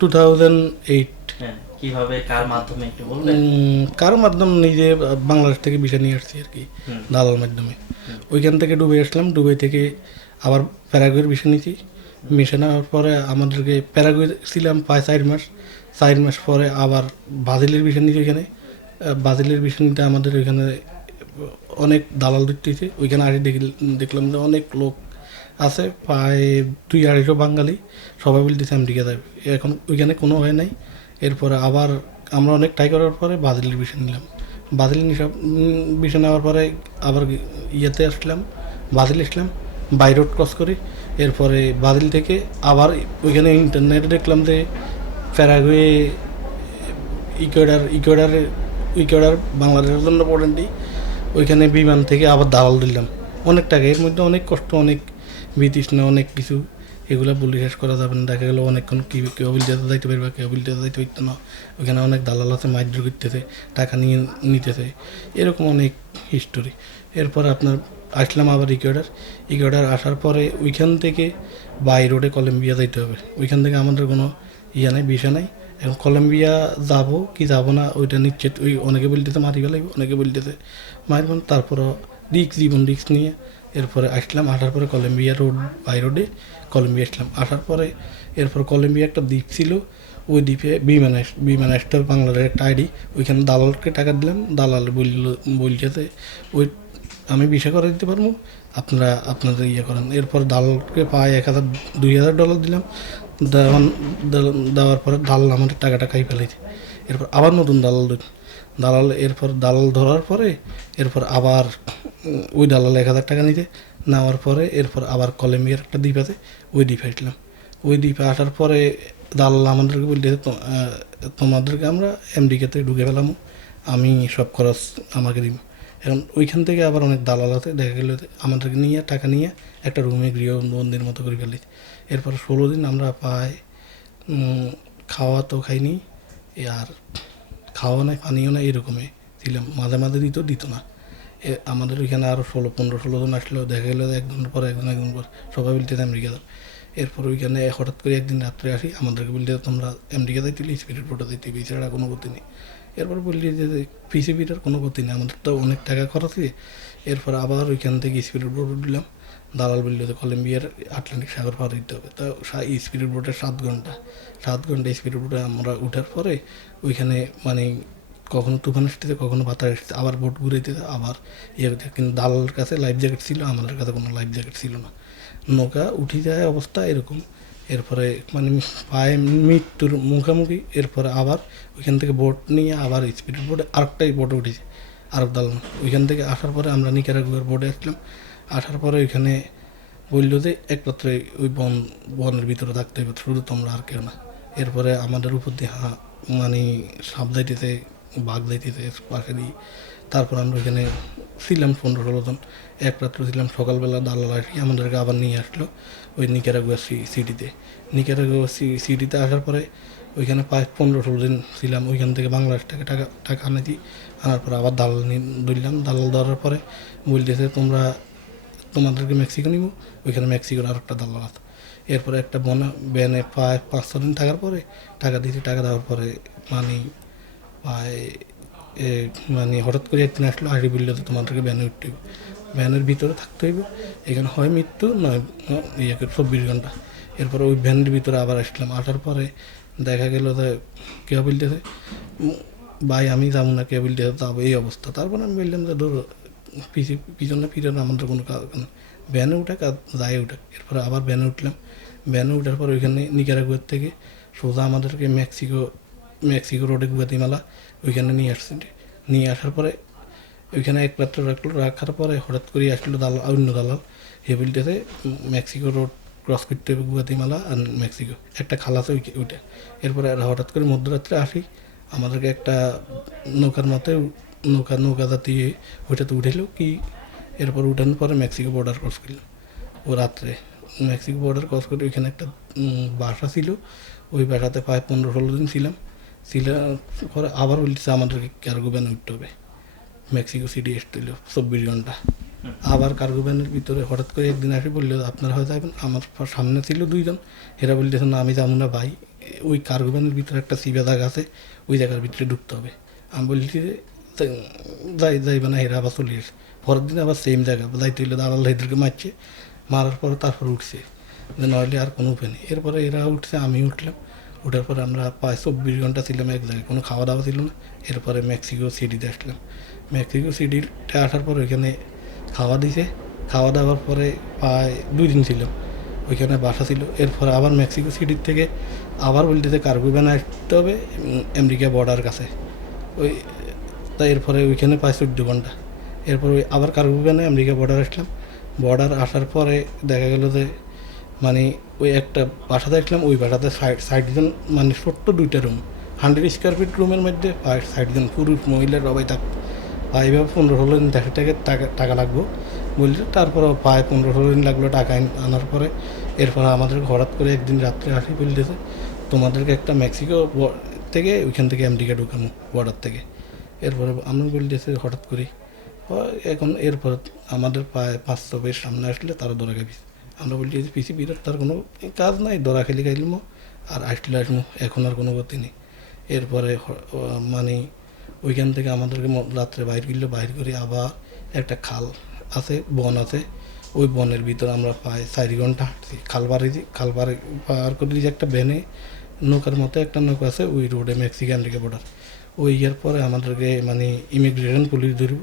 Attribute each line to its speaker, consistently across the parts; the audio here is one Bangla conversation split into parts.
Speaker 1: টু থাউজেন্ড এইট
Speaker 2: কীভাবে কার মাধ্যমে একটু বলবেন?
Speaker 1: কারও মাধ্যমে নিজে বাংলাদেশ থেকে ভিসা নিয়ে আসছি আর কি দালাল মাধ্যমে। ওইখান থেকে ডুবে আসলাম ডুবে থেকে আবার প্যারাগুয়ের ভিসা নিয়েছি। মিশে নেওয়ার পরে আমাদেরকে প্যারাগুয়ে ছিলাম প্রায় চার মাস। চার মাস পরে আবার ব্রাজিলের ভিসা নিয়েছি ওইখানে। ব্রাজিলের ভিসা নিতে আমাদের ওইখানে অনেক দালাল দিতেছে ওইখানে আসি দেখি- দেখলাম যে অনেক লোক আছে, প্রায় দুই আড়াইশো বাঙালি, সবাই বলতেছে আমেরিকা যাবে। এখন ওইখানে কোনো হয় নাই। এরপরে আবার আমরা অনেক ট্রাই করার পরে বাদিলের বিষয় নিলাম। নিসব বিষয় নেওয়ার পরে আবার ইয়েতে আসলাম বাদিল আসলাম বাই রোড ক্রস করি। এরপরে বাদিল থেকে আবার ওইখানে ইন্টারনেটে দেখলাম যে প্যারাগুয়ে ইকুয়েডার ইকুয়েডার ইকুয়েডার বাংলাদেশের জন্য পড়েনটি ওইখানে বিমান থেকে আবার দালাল দিলাম। অনেক টাকা, এর মধ্যে অনেক কষ্ট, অনেক বিতৃষ্ণা অনেক কিছু, এগুলো বলে শেষ করা যাবে না। দেখা গেলো অনেকক্ষণ কি, কেউ বিলটাতে যাইতে পারবে, কেউ বিলটাতে যাইতে পারতো না। ওইখানে অনেক দালাল আছে মাইদ্র করতেছে টাকা নিয়ে নিতেছে। এরকম অনেক হিস্টোরি এরপর আপনার আসলাম আবার ইকুয়েডার ইকুয়েডার আসার পরে ওইখান থেকে বাই রোডে কলম্বিয়া যাইতে হবে। ওইখান থেকে আমাদের কোনো ইয়া নাই বিষয় নাই। এখন কলম্বিয়া যাব কি যাব না, ওইটা নিশ্চিত। ওই অনেকে বলতেছে মারি ফেলাইব, অনেকে বলতেছে মারবেন তারপরও রিক্স জীবন রিক্স নিয়ে এরপরে আসলাম, আসার পরে কলম্বিয়া রোড বাই রোডে কলম্বিয়া আসলাম। আসার পরে এরপর কলম্বিয়া একটা দ্বীপ ছিল, ওই দ্বীপে বিমান বিমান আসতে বাংলাদেশের একটা আইডি, ওইখানে দালালকে টাকা দিলাম, দালাল বলল, বলছে যে, ওই, আমি বিষয় করে দিতে পারব, আপনারা আপনাদের ইয়ে করেন। এরপর দালালকে পায় এক হাজার, দুই হাজার ডলার দিলাম দেওয়ার পরে দালাল আমাদের টাকাটা খাই ফেলেছে এরপর আবার নতুন দালাল ধরি দালাল, এরপর দালাল ধরার পরে, এরপর আবার ওই দালাল এক হাজার টাকা নিতে, নেওয়ার পরে, এরপর আবার কলম্বিয়ার একটা দ্বীপ আছে ওই দ্বীপে আসলাম ওই দ্বীপে আসার পরে দালাল আমাদেরকে বলতে তোমাদেরকে আমরা এমডিকেতে ঢুকে ফেলাম। আমি সব খরচ আমাকে দিব। এখন ওইখান থেকে আবার অনেক দালাল আছে, দেখা গেলো আমাদেরকে নিয়ে, টাকা নিয়ে একটা রুমে গৃহবন্দির মতো করে ফেলি এরপর ষোলো দিন আমরা পাই খাওয়া তো খাইনি আর খাওয়া নাই পানিও নাই এরকমই ছিলাম। মাঝে মাঝে দিত দিত না আমাদের ওইখানে আরও ষোলো, পনেরো, ষোলো জন আসলো, দেখা গেলো যে একদিন পর একদিন একদিন পর সবাই বলতে আমেরিকা যাও এরপর ওইখানে হঠাৎ করে একদিন রাত্রে আসি, আমাদেরকে বলতে তোমরা আমেরিকা যাইতে স্পিরিট বোটে দিতে এছাড়া কোনো গতি নেই। এরপর বললি যে পিসিবিটার কোনো গতি নেই, আমাদের তো অনেক টাকা খরচ এরপর আবার ওইখান থেকে স্পিরিট বোট উঠলাম। দালাল বলল যে কলম্বিয়ার আটলান্টিক সাগর পার দিতে হবে। তা স্পিরিট বোটে সাত ঘণ্টা। সাত ঘণ্টা স্পিরিট বোটে আমরা উঠার পরে ওইখানে মানে কখনো তুফান আসতেছে, কখনো বাতাস আসতেছে, আবার বোট ঘুরাইতেছে, আবার ইয়ে কিন্তু দালালের কাছে লাইফ জ্যাকেট ছিল, আমাদের কাছে কোনো লাইফ জ্যাকেট ছিল না। নৌকা উঠে যায় অবস্থা এরকম। এরপরে মানে পায়ে মৃত্যুর মুখোমুখি, এরপরে আবার ওইখান থেকে বোট নিয়ে আবার স্পিড বোটে আরেকটাই বোটে উঠেছে আরব দালাল। ওইখান থেকে আসার পরে আমরা নিকারাগুয়ার বোটে আসলাম। আসার পরে ওইখানে বলল যে একমাত্র ওই বন, বনের ভিতরে থাকতে হবে, শুধু তোমরা আর কেউ না। এরপরে আমাদের উপর দিয়ে হা মানে সাপ যাইতেছে, বাঘ যাইতেছে পাশে দিয়ে। তারপর আমরা ওইখানে ছিলাম পনেরো ষোলো জন। এক রাত্র ছিলাম সকালবেলা, দালাল আসি আমাদেরকে আবার নিয়ে আসলো ওই নিকারাগুয়া সিটিতে। নিকারাগুয়া সিটিতে আসার পরে ওইখানে পাঁচ পনেরো ষোলো দিন ছিলাম। ওইখান থেকে বাংলাদেশ থেকে টাকা টাকা আনেছি। আনার পরে আবার দালাল নিয়ে ধরলাম। দালাল ধরার পরে বলতেছে, তোমরা তোমাদেরকে মেক্সিকো নিব, ওইখানে মেক্সিকোর আর একটা দালাল এরপরে একটা বনে ব্যানে প্রায় পাঁচ ছ দিন থাকার পরে টাকা দিয়েছি, টাকা দেওয়ার পরে মানে মানে হঠাৎ করে একদিন আসলো হাড়ি বলল তো তোমাদেরকে ব্যানে উঠতে হবে ভ্যানের ভিতরে থাকতে হইব, এখানে হয় মৃত্যু, নয় ইয়ে চব্বিশ ঘণ্টা। এরপরে ওই ভ্যানের ভিতরে আবার আসলাম, আসার পরে দেখা গেল যে কেউ বলতেছে ভাই, আমি যাব না, কেউ বলতেছে, যাব, এই অবস্থা। তারপরে আমি বললাম যে, ধরো পিছি পিছনে ফিরে আমাদের কোনো কাজ ভ্যানে উঠে কাজ যায় উঠে। এরপরে আবার ভ্যানে উঠলাম। ভ্যানে উঠার পর ওইখানে নিকারাগুয়ার থেকে সোজা আমাদেরকে মেক্সিকো মেক্সিকো রোডে গুয়াতিমালা ওইখানে নিয়ে আসছে। নিয়ে আসার পরে ওইখানে এক পাত্র রাখল। রাখার পরে হঠাৎ করে আসলো দালাল, অন্য দালাল। হে বলতেছে, মেক্সিকো রোড ক্রস করতে হবে গুয়াতিমালা আর মেক্সিকো। একটা খাল আছে ওইটা এরপরে হঠাৎ করে মধ্যরাত্রে আসি। আমাদেরকে একটা নৌকার মতে নৌকা নৌকা জাতি ওইটাতে উঠেলো কি এরপর উঠানোর পরে মেক্সিকো বর্ডার ক্রস করল ও রাত্রে মেক্সিকো বর্ডার ক্রস করে ওইখানে একটা বাসা ছিল। ওই বাসাতে প্রায় পনেরো ষোলো দিন ছিলাম। ছিলাম পরে আবার বলতেছে আমাদেরকে ক্যারগো ভ্যানে উঠতে হবে। মেক্সিকো সিটি এসছিল চব্বিশ ঘণ্টা। আবার কার্গো ভ্যানের ভিতরে হঠাৎ করে একদিন আসে বলল, আপনারা হয়তো যাবেন আমার সামনে ছিল দুইজন। এরা বলতেছে, না, আমি যাব না ভাই। ওই কার্গো ভ্যানের ভিতরে একটা সিবা জায়গা আছে, ওই জায়গার ভিতরে ঢুকতে হবে। আমি বলছি যে যাই যাইবে না এরা আবার চলে আসে পরের দিন আবার সেম জায়গা যাইতে হইলে দালাল এদেরকে মারছে মারার পরে তারপর উঠছে যে নইলে আর কোনো উপায় নেই এরপরে এরা উঠছে আমি উঠলাম ওঠার পরে আমরা প্রায় চব্বিশ ঘণ্টা ছিলাম এক জায়গায় কোনো খাওয়া দাওয়া ছিল না এরপরে মেক্সিকো সিটিতে আসলাম মেক্সিকো সিটিতে আসার পর ওইখানে খাওয়া দিছে খাওয়া দাওয়ার পরে প্রায় দুই দিন ছিলাম ওইখানে বাসা ছিল এরপরে আবার মেক্সিকো সিটির থেকে আবার বলতেছে কার্গো ভ্যানে আসতে হবে আমেরিকা বর্ডার কাছে ওই তাই এরপরে ওইখানে প্রায় চোদ্দ ঘণ্টা এরপর ওই আবার কার্গো ভ্যানে আমেরিকা বর্ডার আসলাম। বর্ডার আসার পরে দেখা গেল যে মানে ওই একটা বাসাতে আসলাম, ওই বাসাতে সাইড ষাট জন মানে ছোট্ট দুইটা রুম হান্ড্রেড স্কোয়ার ফিট রুমের মধ্যে প্রায় ষাট জন পুরুষ, মহিলা, সবাই থাক এভাবে পনেরো ষোলো দিন দেখা থেকে টাকা টাকা লাগবো। বলছে, তারপরে পায়ে পনেরো ষোলো দিন লাগল টাকা আনার পরে। এরপরে আমাদের হঠাৎ করে একদিন রাত্রে আসি, বলতেছে, তোমাদেরকে একটা মেক্সিকো থেকে ওইখান থেকে আমেরিকা ঢুকানো বর্ডার থেকে। এরপরে আমরা বলতেছে হঠাৎ করে এখন এরপর আমাদের প্রায় পাঁচশো বেশ সামনে আসলে তারা ধরা খাবি আমরা বলি যে পিসি বিরাট তার কোনো কাজ নাই, ধরা খেলি খাইলাম আর আসলে আসব এখন আর কোনো গতি নেই। এরপরে মানে ওইখান থেকে আমাদেরকে রাত্রে বাইর করল, বাইর করে আবার একটা খাল আছে, বন আছে, ওই বনের ভিতরে আমরা প্রায় চারি ঘণ্টা হাঁটছি। খালবারে খালবারে পার করে দিয়েছি একটা ভ্যানে, নৌকার মতো একটা নৌকা আছে, ওই রোডে মেক্সিকান রেখে বর্ডার। ওই ইয়ার পরে আমাদেরকে মানে ইমিগ্রেশন পুলিশ ধরব।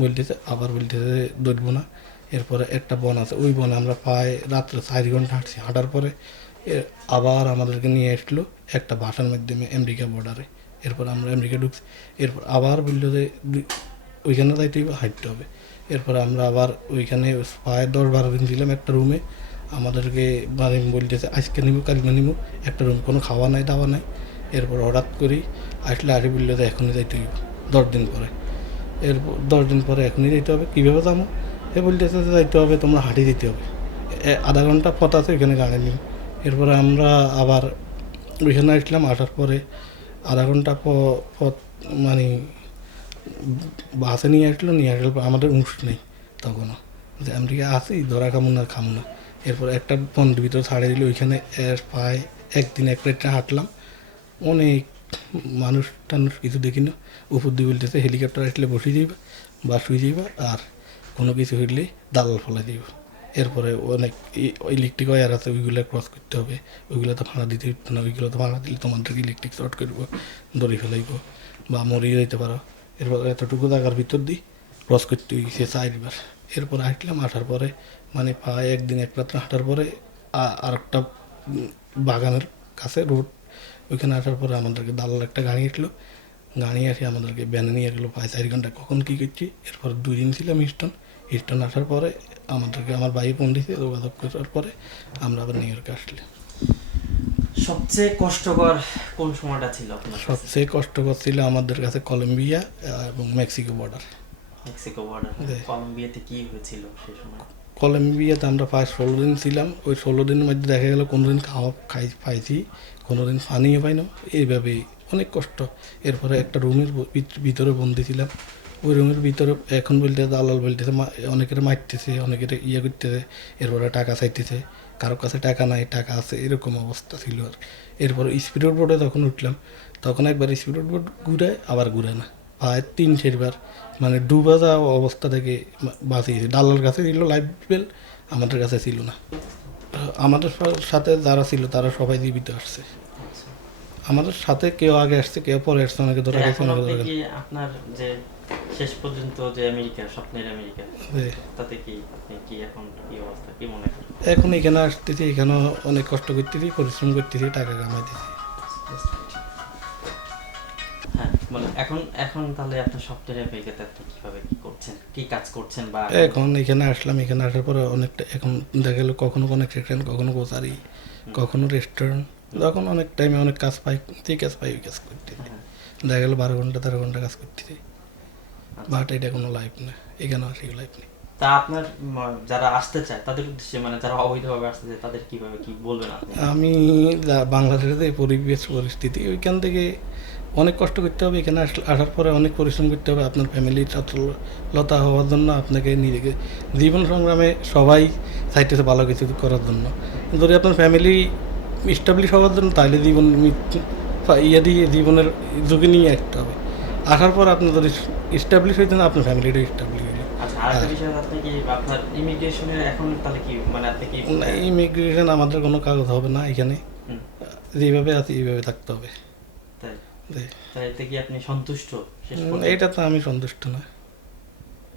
Speaker 1: বলতেছে, আবার বলতেছে ধরবো না। এরপরে একটা বন আছে, ওই বনে আমরা প্রায় রাত্রে চারি ঘণ্টা হাঁটছি। হাঁটার পরে আবার আমাদেরকে নিয়ে আসলো একটা বাসার মাধ্যমে আমেরিকা বর্ডারে এরপর আমরা আমেরিকা ঢুকছি। এরপর আবার বলল যে ওইখানে যাইতে হবে হাঁটতে হবে। এরপরে আমরা আবার ওইখানে প্রায় দশ বারো দিন ছিলাম একটা রুমে আমাদেরকে মানে বলতেছে, আজকে নিব, কালকে নিব। একটা রুম কোনো খাওয়া নাই, দাওয়া নাই। এরপর হঠাৎ করি আসলে আসি বললে তো এখনই যাইতে হইব। দশ দিন পরে। এরপর দশ দিন পরে এখনই যাইতে হবে। কীভাবে যাব? এ বলতেছে যাইতে হবে, তোমরা হাঁটি দিতে হবে। আধা ঘণ্টা পথ আছে, ওইখানে গাড়ি নিব এরপরে আমরা আবার ওইখানে আসলাম। আসার পরে আধা ঘণ্টা পথ মানে বাসে নিয়ে আসলো। নিয়ে আসলে আমাদের উঁশ নেই তখনও। যে আমেরিকা আছি, ধরা খামু না খামু না। এরপর একটা বন্ধের ভিতরে ছাড়ে দিল। ওইখানে এর প্রায় একদিন এক রাত্রে হাঁটলাম। অনেক মানুষ টানুষ কিছু দেখি না। উপর দিয়ে বলতেছে হেলিকপ্টার আসলে বসে যাইবা বা শুয়ে যাইবা আর কোনো কিছু হইলে দালাল ফেলে দিব। এরপরে অনেক ইলেকট্রিক ওয়ার আছে, ওইগুলো ক্রস করতে হবে। ওইগুলো তো ভাড়া দিতে হতো না, ওইগুলো তো ভাড়া দিলে তোমাদেরকে ইলেকট্রিক শর্ট করব দড়ি ফেলাইব বা মরিয়ে যেতে পারো। এরপর এতটুকু জায়গার ভিতর দিই ক্রস করতে গেছে চারবার। এরপর হাঁটলাম আসার পরে মানে প্রায় একদিন এক রাত্রে হাঁটার পরে আর একটা বাগানের কাছে রোড ওইখানে আসার পরে আমাদেরকে দালাল একটা গাড়ি আসলো। গাড়ি আসে আমাদেরকে ব্যানে নিয়ে গেলো প্রায় চার ঘণ্টা। কখন কী করছি? এরপর দুই দিন ছিলাম ইস্টন ইস্টন আসার পরে আমাদেরকে আমার ভাই ফোন দিয়েছে যোগাযোগ করার পরে আমরা আবার নিউ ইয়র্কে আসলে
Speaker 2: সবচেয়ে কষ্টকর কোন সময়টা ছিল আপনার
Speaker 1: সবচেয়ে কষ্টকর ছিল আমাদের কাছে কলম্বিয়া এবং মেক্সিকো বর্ডার
Speaker 2: মেক্সিকো বর্ডার কলম্বিয়াতে কি হয়েছিল সেই সময়?
Speaker 1: কলম্বিয়াতে আমরা প্রায় ষোলো দিন ছিলাম। ওই ষোলো দিনের মধ্যে দেখা গেল কোনো দিন খাওয়া খাই, পাইছি কোনো দিন পানিও পাই না এইভাবেই অনেক কষ্ট। এরপরে একটা রুমের ভিতরে বন্দি ছিলাম। ওই রুমের ভিতরে এখন বলতে দালাল বলতেছে অনেকের মারতেছে, অনেকের ইয়ে করতেছে, এরপরে টাকা চাইতেছে। কারও কাছে টাকা নাই, টাকা আছে, এরকম অবস্থা ছিল আর এরপরে স্পিড বোর্ডে যখন উঠলাম। তখন একবার স্পিড বোর্ড ঘুরে আবার ঘুরে না। প্রায় তিন চারবার মানে ডুবা যাওয়া অবস্থা থেকে বাঁচিয়েছে। দালাল কাছে ছিল লাইফ বেল আমাদের কাছে ছিল না। আমাদের সাথে যারা ছিল তারা সবাই জীবিত আসছে। আমাদের সাথে কেউ আগে আসছে কেউ পরে আসছে অনেকে ধরে গেছে অনেকে
Speaker 2: আপনার যে শেষ পর্যন্ত যে আমেরিকা স্বপ্নের আমেরিকা তাতে কি আপনি কি এখন কি অবস্থা কি মনে করেন
Speaker 1: এখন এখানে আসতেছি এখানে অনেক কষ্ট করতেছি পরিশ্রম করতেছি টাকা কামাইতেছি।
Speaker 2: হ্যাঁ মানে এখন এখন তাহলে আপনার স্বপ্নের আমেরিকাতে আপনি কীভাবে কি করছেন? কি কাজ করছেন বা
Speaker 1: এখন এখানে আসলাম এখানে আসার পরে অনেকটা এখন দেখা গেলো কখনো কনস্ট্রাকশন কখনো গোসারি কখনো রেস্টুরেন্ট যখন অনেক টাইমে অনেক কাজ পাই যে কাজ পাই ওই কাজ করতেছি
Speaker 2: হ্যাঁ,
Speaker 1: দেখা গেলো বারো ঘণ্টা তেরো ঘণ্টা কাজ করতেছি বাট এটা কোনো লাইফ না এখানে আসি লাইফ নেই।
Speaker 2: তা আপনার যারা আসতে চায় তাদের উদ্দেশ্যে মানে যারা অবৈধভাবে আসতে চায় তাদের কীভাবে কি বলবেন আপনি?
Speaker 1: আমি বাংলাদেশের যে পরিবেশ পরিস্থিতি ওইখান থেকে অনেক কষ্ট করতে হবে এখানে আসলে আসার পরে অনেক পরিশ্রম করতে হবে আপনার ফ্যামিলি লতা হওয়ার জন্য আপনাকে নিজেকে জীবন সংগ্রামে সবাই চাইতেছে ভালো কিছু করার জন্য। যদি আপনার ফ্যামিলি স্টাবলিশ হওয়ার জন্য তাহলে জীবন ইয়ে দিয়ে জীবনের ঝুঁকি নিয়ে আসতে হবে। আসার পর আপনি যদি স্টাবলিশ হয়ে যান আপনার ফ্যামিলিটা স্টাবলিশ
Speaker 2: কি
Speaker 1: ইমিগ্রেশন আমাদের কোনো কাগজ হবে না এখানে। যেভাবে আছে এইভাবে থাকতে হবে।
Speaker 2: এতে কি আপনি সন্তুষ্ট?
Speaker 1: এটা তো আমি সন্তুষ্ট না